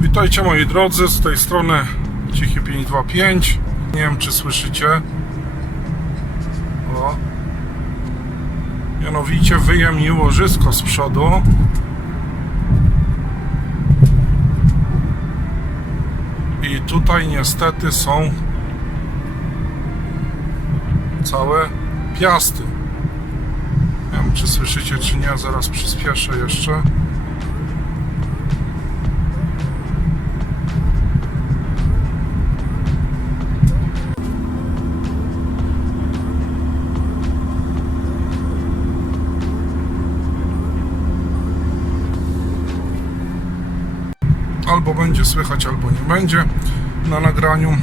Witajcie moi drodzy, z tej strony Cichy 525. Nie wiem czy słyszycie. O. Mianowicie wyjem mi łożysko z przodu. I tutaj niestety są całe piasty. Nie wiem czy słyszycie czy nie, zaraz przyspieszę jeszcze. Albo będzie słychać, albo nie będzie na nagraniu,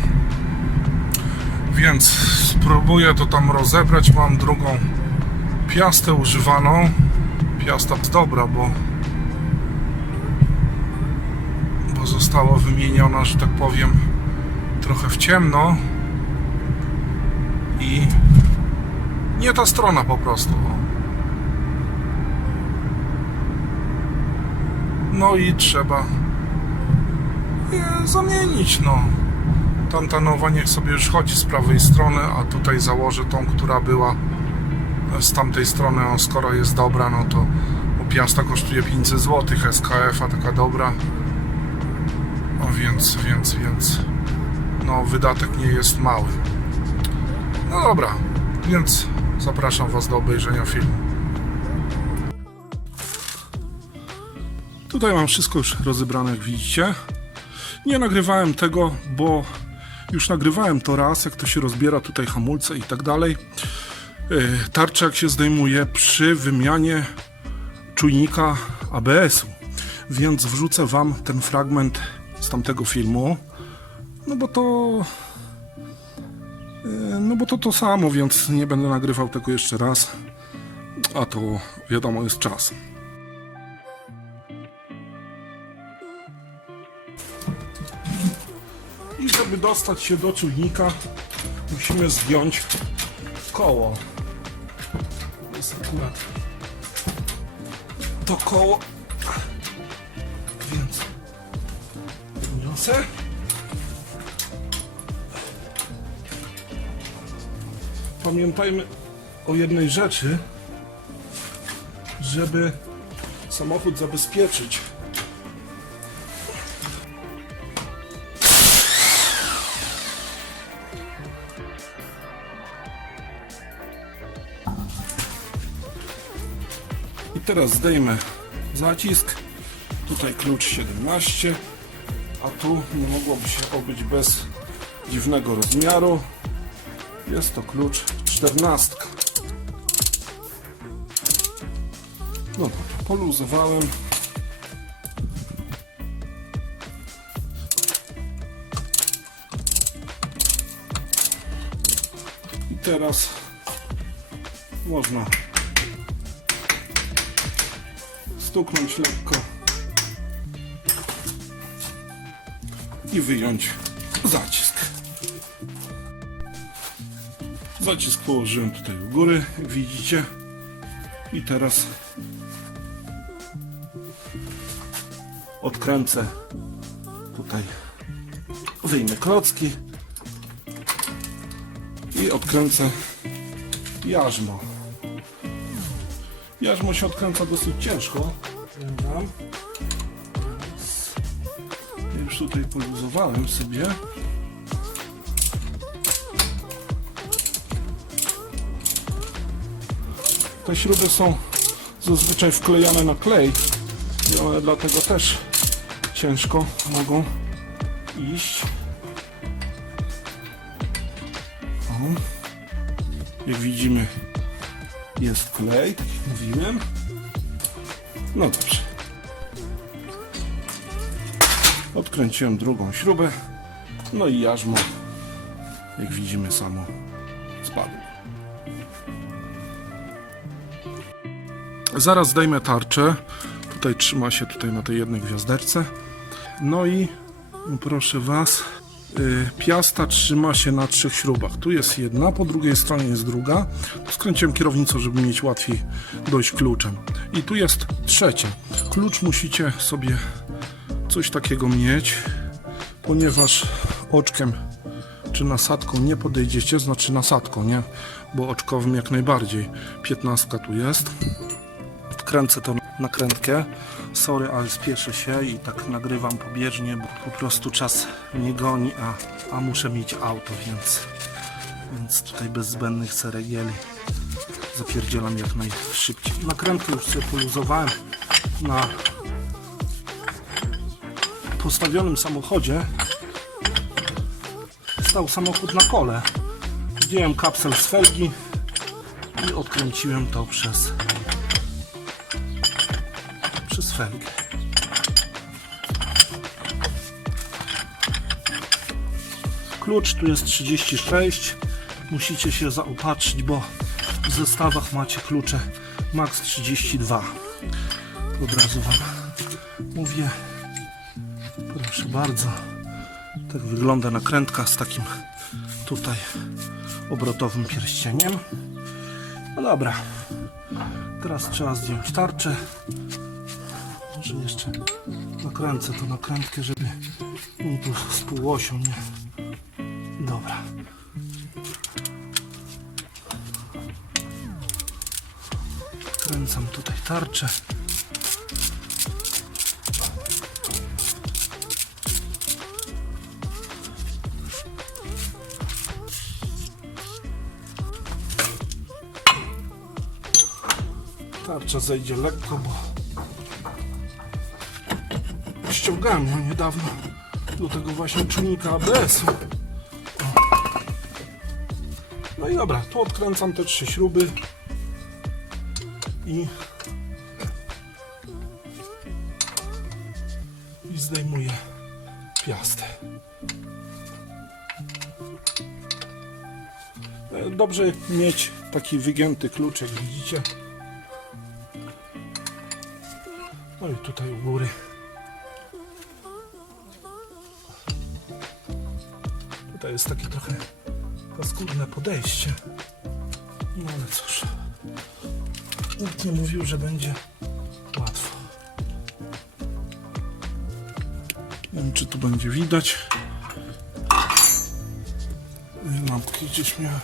więc spróbuję to tam rozebrać. Mam drugą piastę używaną. Piasta jest dobra, bo została wymieniona, że tak powiem, trochę w ciemno i nie ta strona po prostu. No i trzeba zamienić, no. Tamta nowa niech sobie już chodzi z prawej strony, a tutaj założę tą, która była z tamtej strony. No, skoro jest dobra, no to piasta kosztuje 500 zł, SKF-a taka dobra. No więc no wydatek nie jest mały. No dobra, więc zapraszam Was do obejrzenia filmu. Tutaj mam wszystko już rozebrane, jak widzicie. Nie nagrywałem tego, bo już nagrywałem to raz, jak to się rozbiera tutaj hamulce i tak dalej. Tarcza jak się zdejmuje przy wymianie czujnika ABS-u. Więc wrzucę Wam ten fragment z tamtego filmu. No bo to samo, więc nie będę nagrywał tego jeszcze raz. A to wiadomo jest czas. I żeby dostać się do czujnika, musimy zdjąć koło. Jest akurat to koło, więc niosę. Pamiętajmy o jednej rzeczy, żeby samochód zabezpieczyć. I teraz zdejmę zacisk. Tutaj klucz 17, a tu nie mogłoby się obyć bez dziwnego rozmiaru. Jest to klucz 14. No, poluzowałem. I teraz można stuknąć lekko i wyjąć zacisk. Zacisk położyłem tutaj u góry, widzicie? I teraz odkręcę tutaj, wyjmę klocki i odkręcę jarzmo. Jarzmo się odkręca dosyć ciężko. Już tutaj poluzowałem sobie. Te śruby są zazwyczaj wklejane na klej i one dlatego też ciężko mogą iść. O. Jak widzimy, jest klej, tak jak mówiłem. No dobrze. Odkręciłem drugą śrubę. No i jarzmo, jak widzimy, samo spadło. Zaraz zdejmę tarczę. Tutaj trzyma się tutaj na tej jednej gwiazdeczce. No i proszę Was, piasta trzyma się na 3 śrubach. Tu jest jedna, po drugiej stronie jest druga. Tu skręciłem kierownicą, żeby mieć łatwiej dojść kluczem. I tu jest trzecia. Klucz musicie sobie coś takiego mieć, ponieważ oczkiem czy nasadką nie podejdziecie, znaczy nasadką, nie? Bo oczkowym jak najbardziej. 15 tu jest. Wkręcę to nakrętkę. Sorry, ale spieszę się i tak nagrywam pobieżnie, bo po prostu czas mnie goni, a muszę mieć auto, więc tutaj bez zbędnych ceregieli zapierdzielam jak najszybciej. Nakrętkę już sobie poluzowałem na postawionym samochodzie. Stał samochód na kole. Zdjąłem kapsel z felgi i odkręciłem to przez felgę. Klucz tu jest 36. Musicie się zaopatrzyć, bo w zestawach macie klucze max 32. Od razu Wam mówię. Proszę bardzo. Tak wygląda nakrętka z takim tutaj obrotowym pierścieniem. No dobra. Teraz trzeba zdjąć tarczę. Może jeszcze nakręcę tą nakrętkę, żeby mi tu z półosią nie... Dobra. Kręcam tutaj tarczę. Tarcza zejdzie lekko, bo ściągałem ją niedawno do tego właśnie czujnika ABS-u. No i dobra, tu odkręcam te 3 śruby i zdejmuję piastę. Dobrze mieć taki wygięty klucz, jak widzicie. No i tutaj u góry. Tutaj jest takie trochę paskudne podejście. No ale cóż. Nikt nie mówił, że będzie łatwo. Nie wiem, czy tu będzie widać. Lampki gdzieś miałem.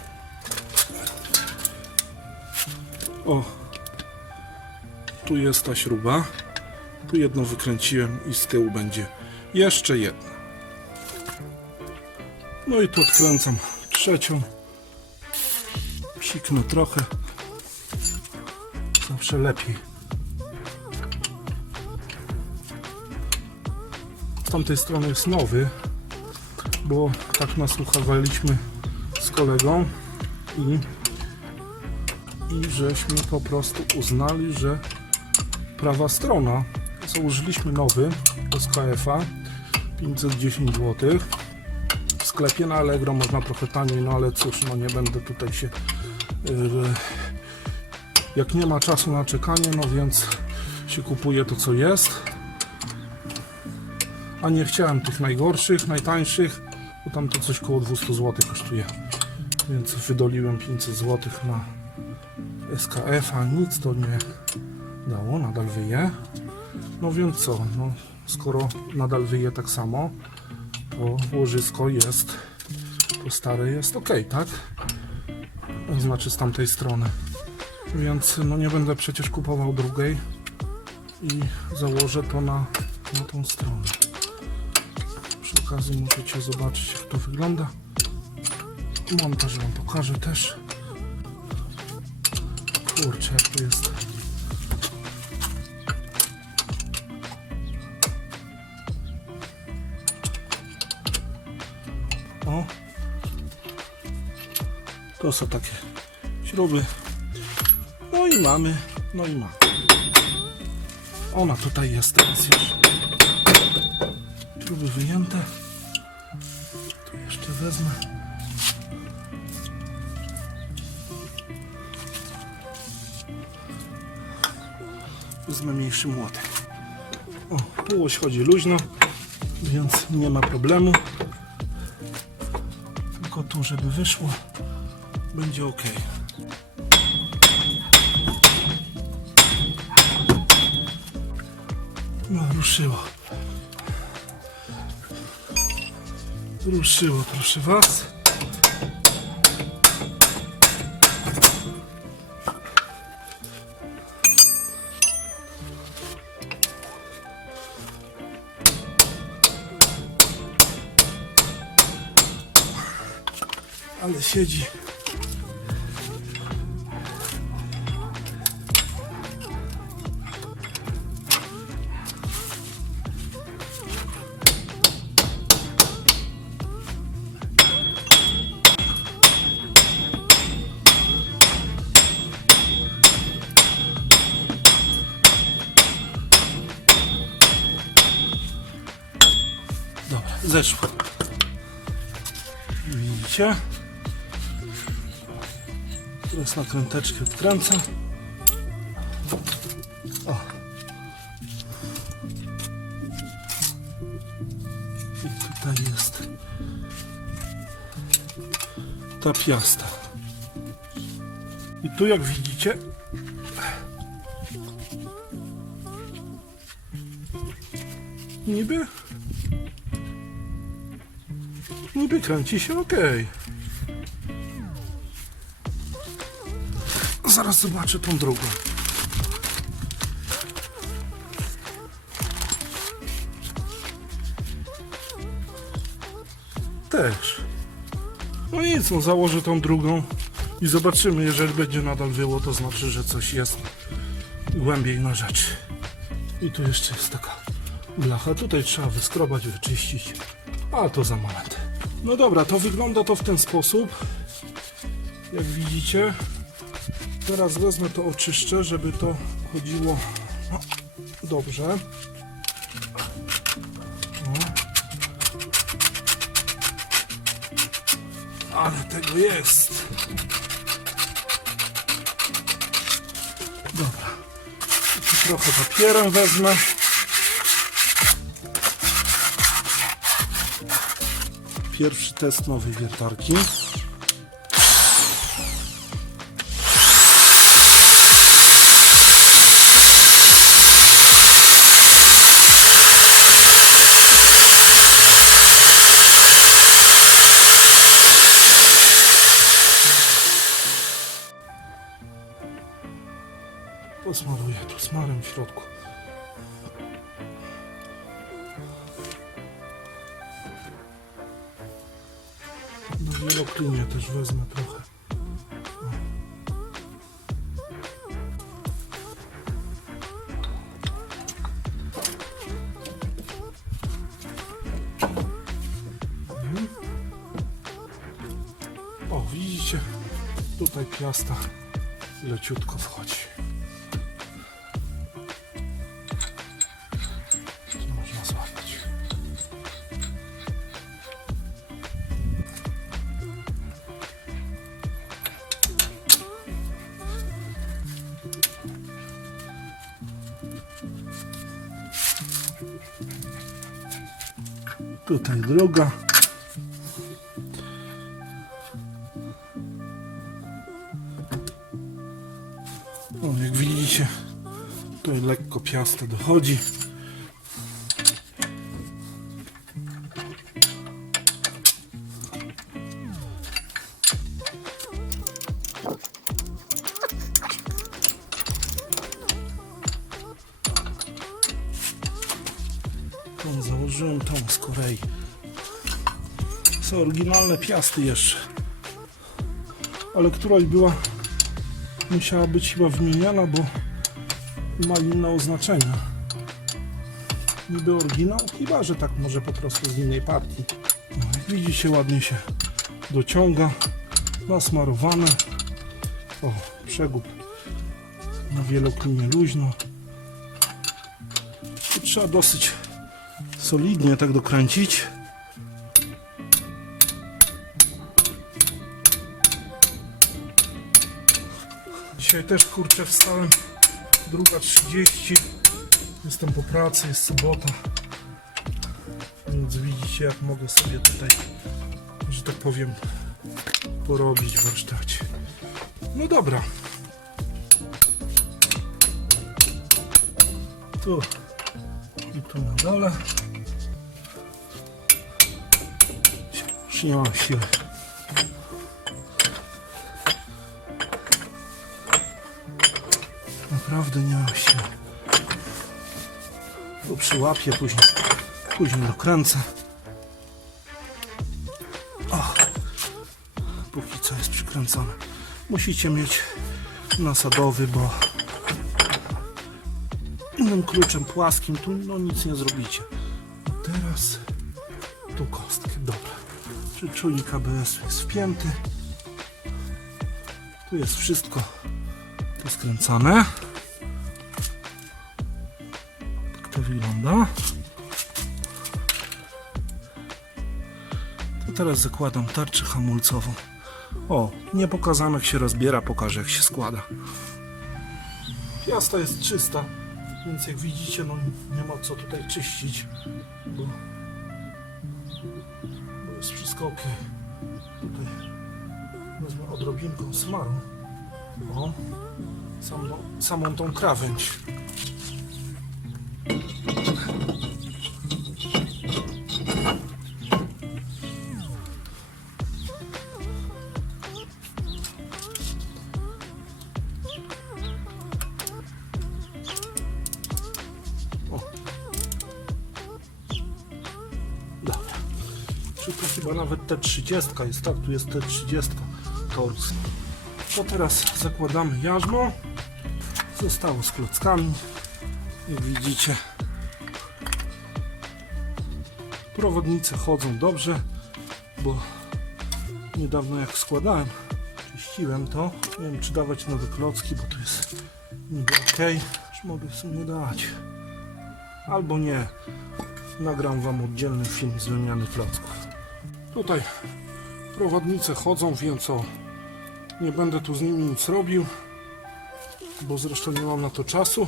O! Tu jest ta śruba. Tu jedną wykręciłem i z tyłu będzie jeszcze jedna. No i tu odkręcam trzecią. Psiknę trochę. Zawsze lepiej. Z tamtej strony jest nowy, bo tak nasłuchawaliśmy z kolegą i żeśmy po prostu uznali, że prawa strona. Założyliśmy nowy z KF-a 510 zł. W sklepie na Allegro można trochę taniej, no ale cóż, no nie będę tutaj się jak nie ma czasu na czekanie, no więc się kupuje to, co jest. A nie chciałem tych najgorszych, najtańszych, bo tam to coś koło 200 zł kosztuje. Więc wydoliłem 500 zł na SKF, a nic to nie dało, nadal wyje. No więc co, no, skoro nadal wyje tak samo, to łożysko jest, to stare jest ok, tak? Znaczy z tamtej strony. Więc no nie będę przecież kupował drugiej i założę to na tą stronę. Przy okazji możecie zobaczyć, jak to wygląda. Montaż wam pokażę też. Kurczę, jak to jest. O, to są takie śruby. No i mamy, Ona tutaj jest teraz już. Śruby wyjęte. Tu jeszcze wezmę. Wezmę mniejszy młotek. O, półoś chodzi luźno, więc nie ma problemu. Tylko tu, żeby wyszło, będzie ok. No, ruszyło. Ruszyło, proszę was. Ale siedzi. Dobra, zeszło. Widzicie? Teraz nakręteczkę odkręcę. O. I tutaj jest ta piasta. I tu, jak widzicie, niby kręci się ok. Zaraz zobaczę tą drugą. Też. No nic, no założę tą drugą i zobaczymy. Jeżeli będzie nadal wyło, to znaczy, że coś jest głębiej na rzecz. I tu jeszcze jest taka blacha. Tutaj trzeba wyskrobać, wyczyścić. A to za moment. No dobra, to wygląda to w ten sposób. Jak widzicie. Teraz wezmę to, oczyszczę, żeby to chodziło dobrze. O. Ale tego jest. Dobra. Tu trochę papierem wezmę. Pierwszy test nowej wiertarki. Posmaruję tu smarem w środku. Na wieloklinie też wezmę trochę. O, widzicie? Tutaj piasta leciutko wchodzi. Można złapać. Tutaj druga. O, jak widzicie, tutaj lekko piasta dochodzi. Tą założyłem, tą z Korei. Są oryginalne piasty jeszcze. Ale któraś musiała być chyba wymieniana, bo ma inne oznaczenia. Niby oryginał, chyba że tak może po prostu z innej partii. No, jak widzicie, ładnie się dociąga. Nasmarowane. O, przegub na wieloklinie luźno. I trzeba dosyć solidnie tak dokręcić. Dzisiaj też kurczę wstałem 2:30. Jestem po pracy, jest sobota. Więc widzicie, jak mogę sobie tutaj, że tak powiem, porobić w warsztacie. No dobra. Tu i tu na dole. Już nie mam siły. Naprawdę nie mam siły. Tu przyłapię, później dokręcę. O, póki co jest przykręcone. Musicie mieć nasadowy, bo innym kluczem płaskim tu no nic nie zrobicie. I teraz tu kostkę. Dobra. Czy czujnik ABS jest wpięty? Tu jest wszystko poskręcane. Tak to wygląda. To teraz zakładam tarczę hamulcową. O, nie pokazałem jak się rozbiera, pokażę jak się składa. Piasta jest czysta, więc jak widzicie, no nie ma co tutaj czyścić, bo jest wszystko ok. Tutaj wezmę odrobinką smaru. O, samą tą krawędź. Dobra. Czy to chyba nawet T30 jest, tak? Tu jest T30 Torx. To teraz zakładamy jarzmo. Zostało z klockami. Jak widzicie, prowadnice chodzą dobrze, bo niedawno jak składałem, czyściłem to. Nie wiem czy dawać nowe klocki, bo to jest niby ok. Już mogę w sumie dać. Albo nie. Nagram wam oddzielny film z wymiany klocków. Tutaj prowadnice chodzą, więc nie będę tu z nimi nic robił, bo zresztą nie mam na to czasu.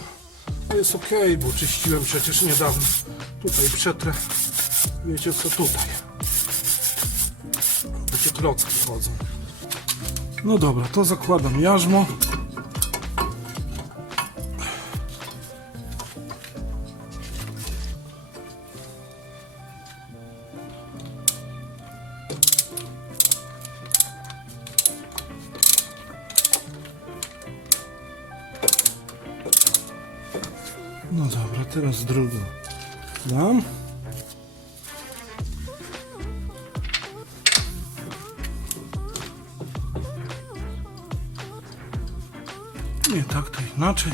To jest ok, bo czyściłem przecież niedawno. Tutaj przetrę. Wiecie co tutaj? Takie klocki chodzą. No dobra, to zakładam jarzmo. No dobra, teraz drugą dam. Nie tak, to inaczej.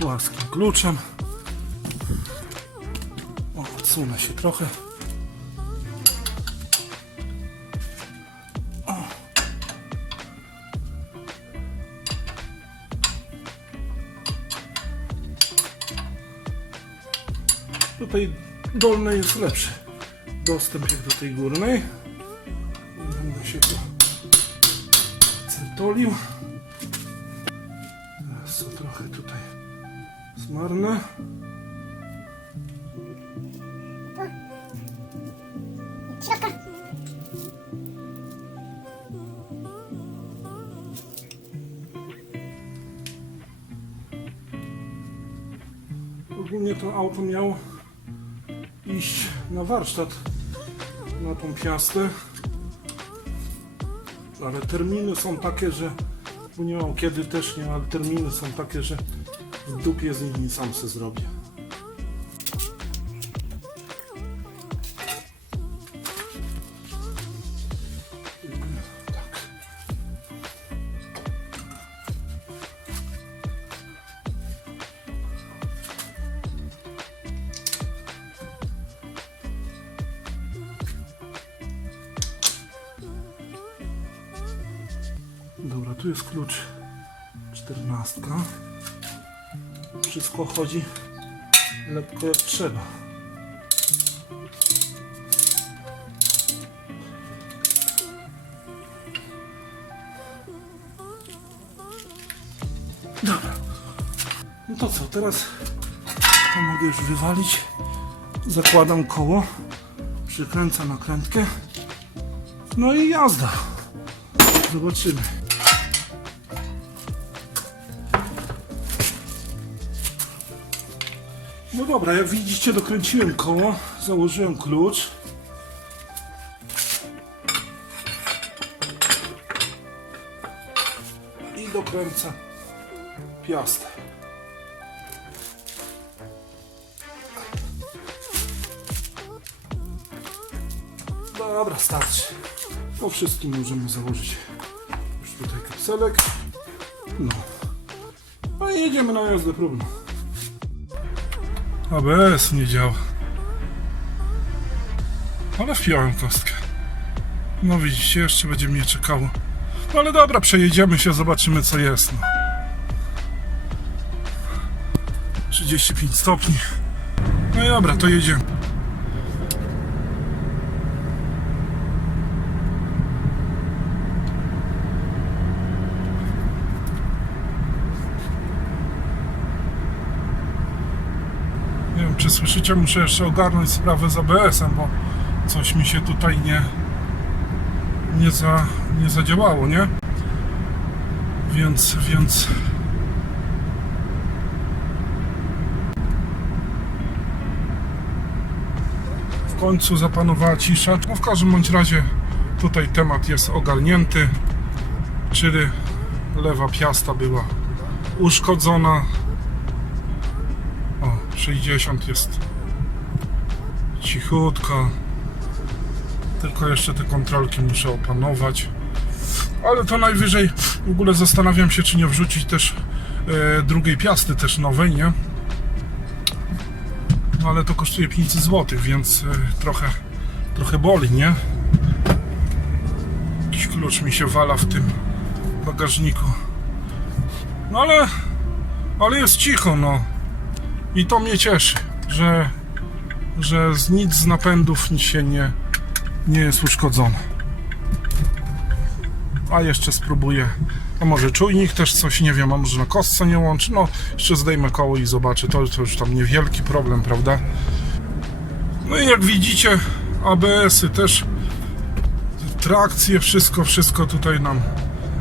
Płaskim kluczem. O, odsunę się trochę. Tutaj dolnej jest lepszy dostęp jak do tej górnej. Będę się tu centolił. Teraz co trochę tutaj smarne. Ogólnie to auto miało iść na warsztat, na tą piastę, ale terminy są takie, że, bo nie mam kiedy też nie, ale terminy są takie, że w dupie z nimi sam se zrobię. Dobra, tu jest klucz 14. Wszystko chodzi lekko jak trzeba. Dobra. No to co, teraz to mogę już wywalić. Zakładam koło, przykręcam nakrętkę. No i jazda. Zobaczymy. No dobra, jak widzicie, dokręciłem koło, założyłem klucz. I dokręcę piastę. Dobra, starczy. Po wszystkim możemy założyć już tutaj kapselek. No i jedziemy na jazdę próbną. ABS nie działa. Ale wpiąłem kostkę. No widzicie, jeszcze będzie mnie czekało. No ale dobra, przejedziemy się, zobaczymy co jest. No. 35 stopni. No i dobra, to jedziemy. Nie wiem, czy słyszycie, muszę jeszcze ogarnąć sprawę z ABS-em, bo coś mi się tutaj nie zadziałało, nie? Więc w końcu zapanowała cisza. No w każdym bądź razie tutaj temat jest ogarnięty, czyli lewa piasta była uszkodzona. O, 60 jest cichutko. Tylko jeszcze te kontrolki muszę opanować. Ale to najwyżej w ogóle zastanawiam się, czy nie wrzucić też drugiej piasty też nowej, nie? No ale to kosztuje 500 zł, więc trochę boli, nie? Jakiś klucz mi się wala w tym bagażniku. No ale jest cicho, no. I to mnie cieszy, że nic z napędów nic się nie jest uszkodzone. A jeszcze spróbuję, a może czujnik też coś, nie wiem, a może na kostce nie łączy. No, jeszcze zdejmę koło i zobaczę, to już tam niewielki problem, prawda? No i jak widzicie, ABS-y też, trakcje, wszystko tutaj nam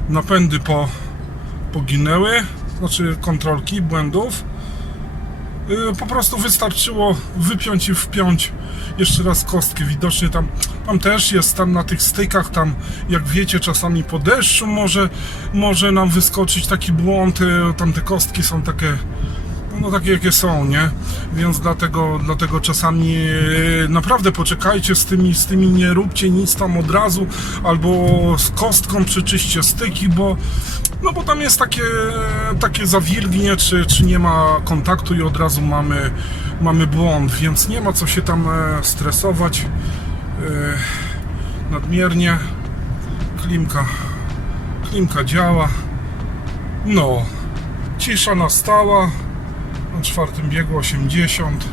napędy poginęły, znaczy kontrolki błędów. Po prostu wystarczyło wypiąć i wpiąć jeszcze raz kostkę. Widocznie tam też jest, tam na tych stykach, tam jak wiecie, czasami po deszczu może nam wyskoczyć taki błąd. Tam te kostki są takie, no takie jakie są, nie? Więc dlatego czasami naprawdę poczekajcie z tymi, nie róbcie nic tam od razu, albo z kostką przeczyście styki, bo tam jest takie zawilgnie, czy nie ma kontaktu i od razu mamy błąd, więc nie ma co się tam stresować nadmiernie. Klimka działa. No, cisza nastała. Na czwartym biegu 80.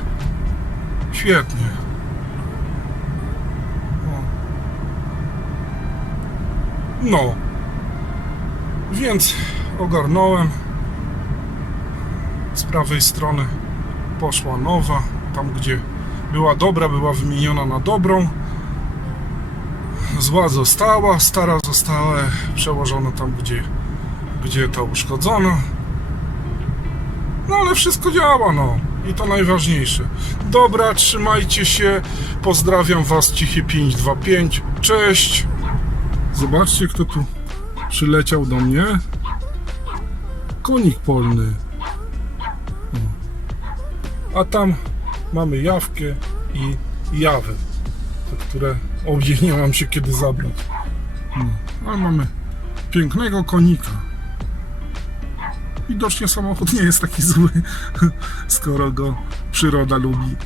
Świetnie. No. Więc ogarnąłem. Z prawej strony poszła nowa. Tam gdzie była dobra, była wymieniona na dobrą. Zła została, stara została przełożona tam gdzie to uszkodzono. No ale wszystko działa, no. I to najważniejsze. Dobra, trzymajcie się. Pozdrawiam Was, Cichy 525. Cześć. Zobaczcie, kto tu przyleciał do mnie. Konik polny. A tam mamy Jawkę i Jawę, które obie nie mam się kiedy zabrać. Ale mamy pięknego konika. Widocznie samochód nie jest taki zły, skoro go przyroda lubi.